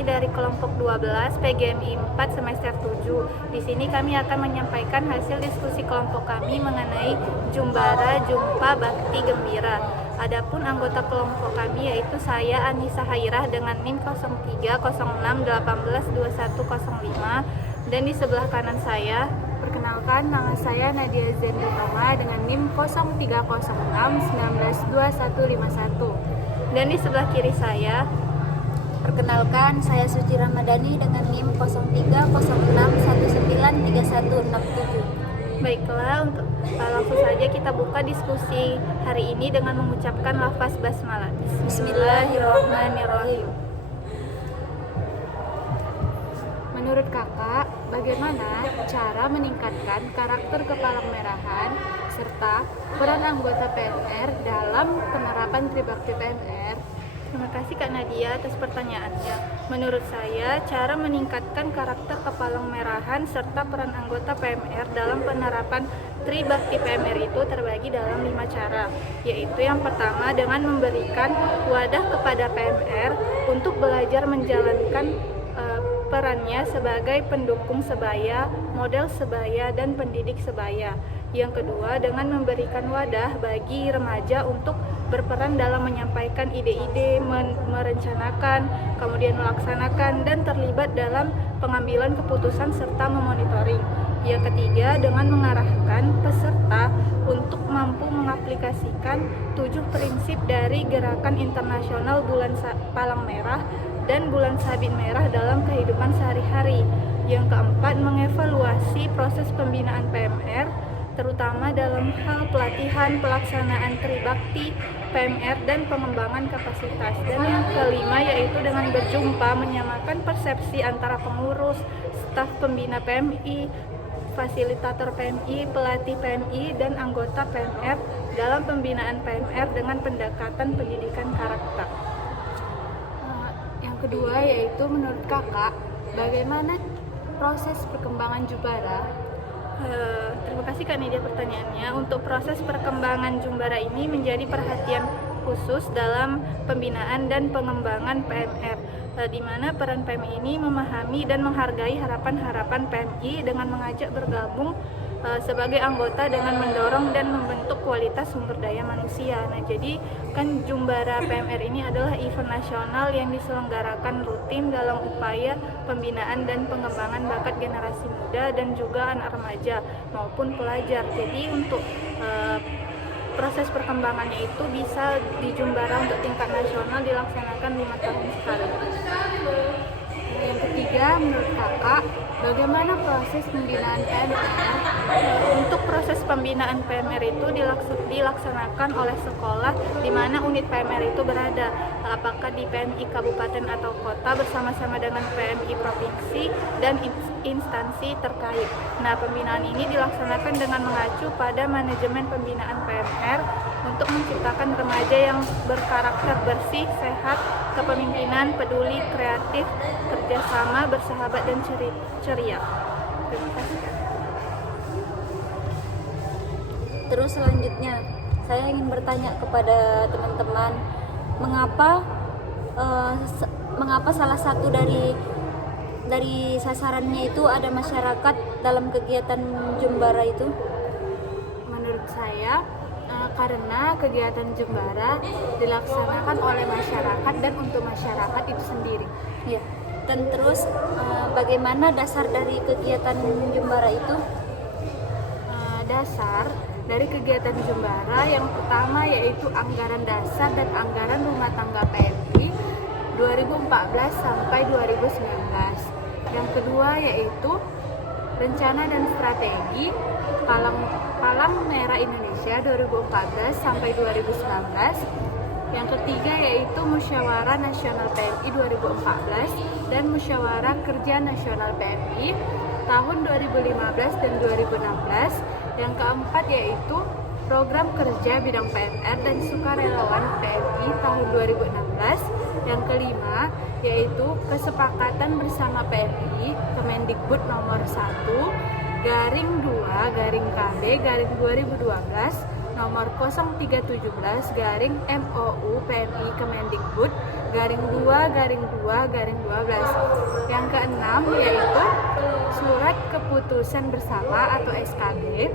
kami dari kelompok 12 PGMI 4 semester 7. Di sini kami akan menyampaikan hasil diskusi kelompok kami mengenai Jumbara Jumpa Bakti Gembira. Adapun anggota kelompok kami yaitu saya Anissa Hairah dengan NIM 0306182105, dan di sebelah kanan saya, perkenalkan, nama saya Nadia Zendritoma dengan NIM 0306192151. dan di sebelah kiri saya, Perkenalkan, saya Suci Ramadhani dengan NIM 0306193167. Baiklah, langsung saja kita buka diskusi hari ini dengan mengucapkan lafaz basmalah. Bismillahirrahmanirrahim. Menurut kakak, bagaimana cara meningkatkan karakter kepala-merahan serta peran anggota PMR dalam penerapan Tribakti PMR? Terima kasih Kak Nadia atas pertanyaannya. Menurut saya, cara meningkatkan karakter kepala-merahan serta peran anggota PMR dalam penerapan Tribakti PMR itu terbagi dalam 5 cara, yaitu yang pertama dengan memberikan wadah kepada PMR untuk belajar menjalankan perannya sebagai pendukung sebaya, model sebaya, dan pendidik sebaya. Yang kedua, dengan memberikan wadah bagi remaja untuk berperan dalam menyampaikan ide-ide, merencanakan, kemudian melaksanakan, dan terlibat dalam pengambilan keputusan serta memonitoring. Yang ketiga, dengan mengarahkan peserta untuk mampu mengaplikasikan 7 prinsip dari Gerakan Internasional Bulan Palang Merah dan Bulan Sabit Merah dalam kehidupan sehari-hari. Yang keempat, mengevaluasi proses pembinaan PMR, terutama dalam hal pelatihan, pelaksanaan Tribakti PMR, dan pengembangan kapasitas. Dan yang kelima yaitu dengan berjumpa menyamakan persepsi antara pengurus, staf pembina PMI, fasilitator PMI, pelatih PMI, dan anggota PMR dalam pembinaan PMR dengan pendekatan pendidikan karakter. Yang kedua yaitu menurut kakak, bagaimana proses perkembangan Jumbara? Terima kasih Kak Nidia pertanyaannya. Untuk proses perkembangan Jumbara ini menjadi perhatian khusus dalam pembinaan dan pengembangan PMR, di mana peran PMI ini memahami dan menghargai harapan-harapan PMI dengan mengajak bergabung sebagai anggota dengan mendorong dan membentuk kualitas sumber daya manusia. Nah, jadi kan Jumbara PMR ini adalah event nasional yang diselenggarakan rutin dalam upaya pembinaan dan pengembangan bakat generasi muda dan juga anak remaja maupun pelajar. Jadi untuk proses perkembangannya itu bisa di Jumbara untuk tingkat nasional dilaksanakan 5 tahun sekali. Yang ketiga, menurut kakak, bagaimana proses pembinaan PMR? Untuk proses pembinaan PMR itu dilaksanakan oleh sekolah di mana unit PMR itu berada, apakah di PMI kabupaten atau kota bersama-sama dengan PMI provinsi dan instansi terkait. Nah, pembinaan ini dilaksanakan dengan mengacu pada manajemen pembinaan PMR untuk menciptakan remaja yang berkarakter bersih, sehat, kepemimpinan, peduli, kreatif, kerjasama, bersahabat, dan ceria. Terima kasih. Terus selanjutnya, saya ingin bertanya kepada teman-teman, mengapa salah satu dari sasarannya itu ada masyarakat dalam kegiatan Jumbara itu? Menurut saya, karena kegiatan Jumbara dilaksanakan oleh masyarakat dan untuk masyarakat itu sendiri. Ya. Dan terus bagaimana dasar dari kegiatan Jumbara itu? Dasar dari kegiatan Jumbara yang pertama yaitu anggaran dasar dan anggaran rumah tangga PMI 2014 sampai 2019. Yang kedua yaitu rencana dan strategi Palang Merah Indonesia 2014 sampai 2019. Yang ketiga yaitu Musyawarah Nasional PMI 2014 dan Musyawarah Kerja Nasional PMI tahun 2015 dan 2016. Yang keempat yaitu Program Kerja Bidang PMR dan Sukarelawan PMI tahun 2016. Yang kelima yaitu Kesepakatan Bersama PMI Kemendikbud nomor 1/2/KB/2012 nomor 0317 garing MOU PMI Kemendikbud garing 2 garing 2 garing 12. Yang keenam yaitu surat keputusan bersama atau SKB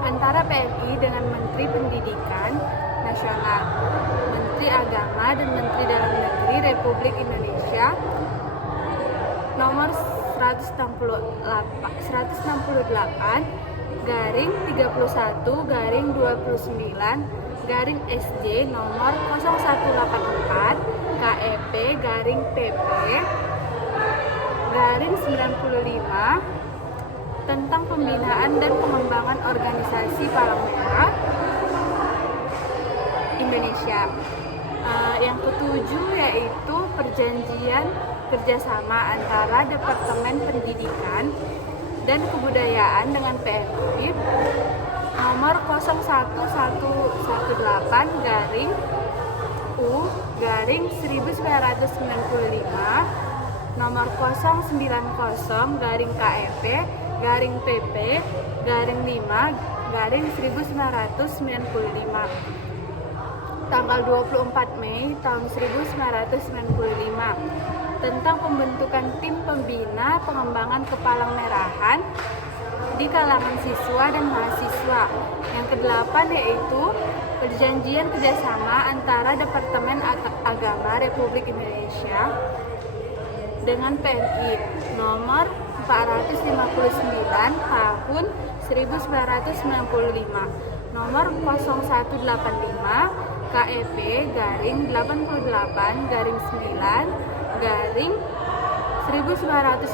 antara PMI dengan Menteri Pendidikan Nasional, Menteri Agama dan Menteri Dalam Negeri Republik Indonesia nomor 168 garing 31 garing 29 garing SJ nomor 0184 KEP garing PP garing 95 tentang pembinaan dan pengembangan organisasi Palang Merah Indonesia. Yang ketujuh yaitu perjanjian kerjasama antara Departemen Pendidikan dan Kebudayaan dengan PMI nomor 01118 garing U garing 1995 nomor 090 garing KEP garing PP garing 5 garing 1995 tanggal 24 Mei tahun 1995 tentang pembentukan tim pembina pengembangan kepalang merahan di kalangan siswa dan mahasiswa. Yang kedelapan yaitu perjanjian kerjasama antara Departemen Agama Republik Indonesia dengan PMI nomor 459 tahun 1995 nomor 0185 KEP garing 88 garing 9 garing 1995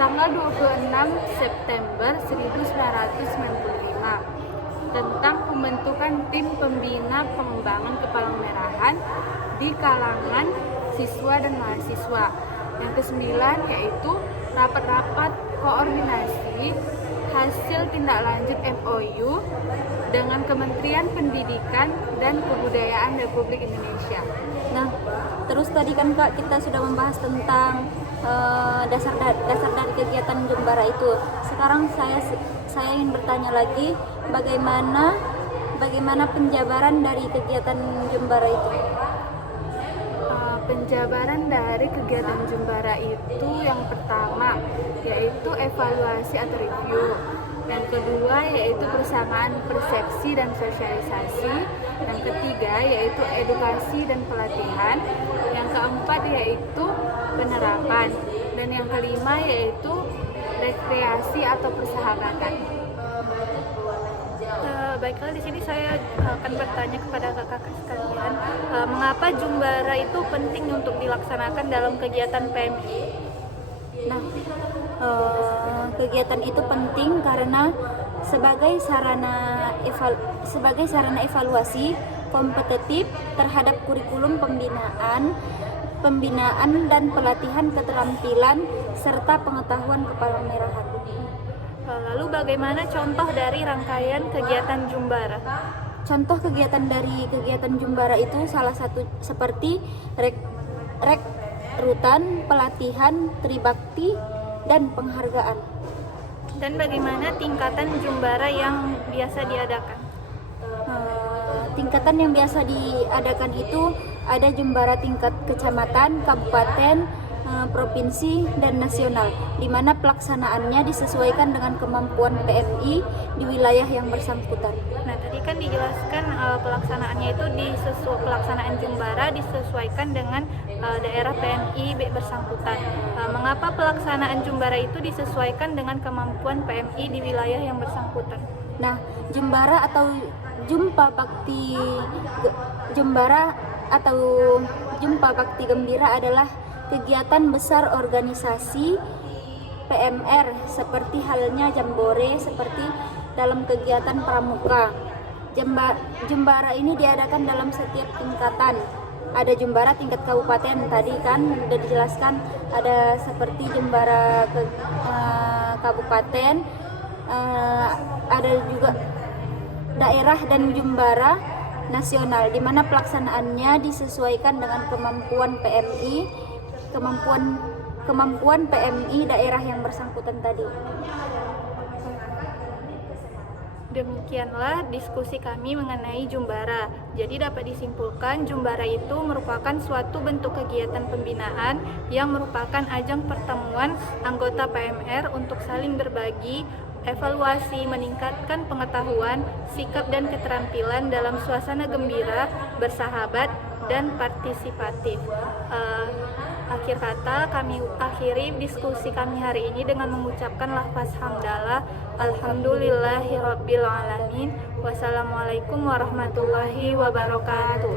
tanggal 26 September 1995 tentang pembentukan tim pembina pengembangan kepalang merahan di kalangan siswa dan mahasiswa. Yang kesembilan yaitu rapat-rapat koordinasi hasil tindak lanjut MOU dengan Kementerian Pendidikan dan Kebudayaan Republik Indonesia. Nah, terus tadi kan Kak kita sudah membahas tentang dasar dari kegiatan Jumbara itu. Sekarang saya ingin bertanya lagi bagaimana penjabaran dari kegiatan Jumbara itu. Penjabaran dari kegiatan Jumbara itu yang pertama yaitu evaluasi atau review, yang kedua yaitu persamaan persepsi dan sosialisasi, yang ketiga yaitu edukasi dan pelatihan, yang keempat yaitu penerapan, dan yang kelima yaitu rekreasi atau persahabatan. Baiklah, di sini saya akan bertanya kepada kakak sekalian, mengapa Jumbara itu penting untuk dilaksanakan dalam kegiatan PMI? Nah, kegiatan itu penting karena sebagai sarana evaluasi kompetitif terhadap kurikulum pembinaan dan pelatihan keterampilan serta pengetahuan kepalang merahan. Lalu bagaimana contoh dari rangkaian kegiatan Jumbara? Contoh kegiatan dari kegiatan Jumbara itu salah satu seperti rekrutan, pelatihan, tribakti, dan penghargaan. Dan bagaimana tingkatan Jumbara yang biasa diadakan? Tingkatan yang biasa diadakan itu ada Jumbara tingkat kecamatan, kabupaten, provinsi, dan nasional, di mana pelaksanaannya disesuaikan dengan kemampuan PMI di wilayah yang bersangkutan. Nah, tadi kan dijelaskan pelaksanaannya itu pelaksanaan Jumbara disesuaikan dengan daerah PMI bersangkutan. Mengapa pelaksanaan Jumbara itu disesuaikan dengan kemampuan PMI di wilayah yang bersangkutan? Nah, Jumbara atau Jumpa Bakti Gembira adalah kegiatan besar organisasi PMR seperti halnya Jambore seperti dalam kegiatan pramuka. Jumbara ini diadakan dalam setiap tingkatan. Ada Jumbara tingkat kabupaten, tadi kan sudah dijelaskan, ada seperti Jumbara kabupaten, ada juga daerah dan Jumbara nasional, di mana pelaksanaannya disesuaikan dengan kemampuan PMI daerah yang bersangkutan tadi. Demikianlah diskusi kami mengenai Jumbara. Jadi dapat disimpulkan Jumbara itu merupakan suatu bentuk kegiatan pembinaan yang merupakan ajang pertemuan anggota PMR untuk saling berbagi, evaluasi, meningkatkan pengetahuan, sikap dan keterampilan dalam suasana gembira, bersahabat, dan partisipatif. Akhir kata, kami akhiri diskusi kami hari ini dengan mengucapkan lafaz hamdalah, alhamdulillahirabbil alamin. Wassalamualaikum warahmatullahi wabarakatuh.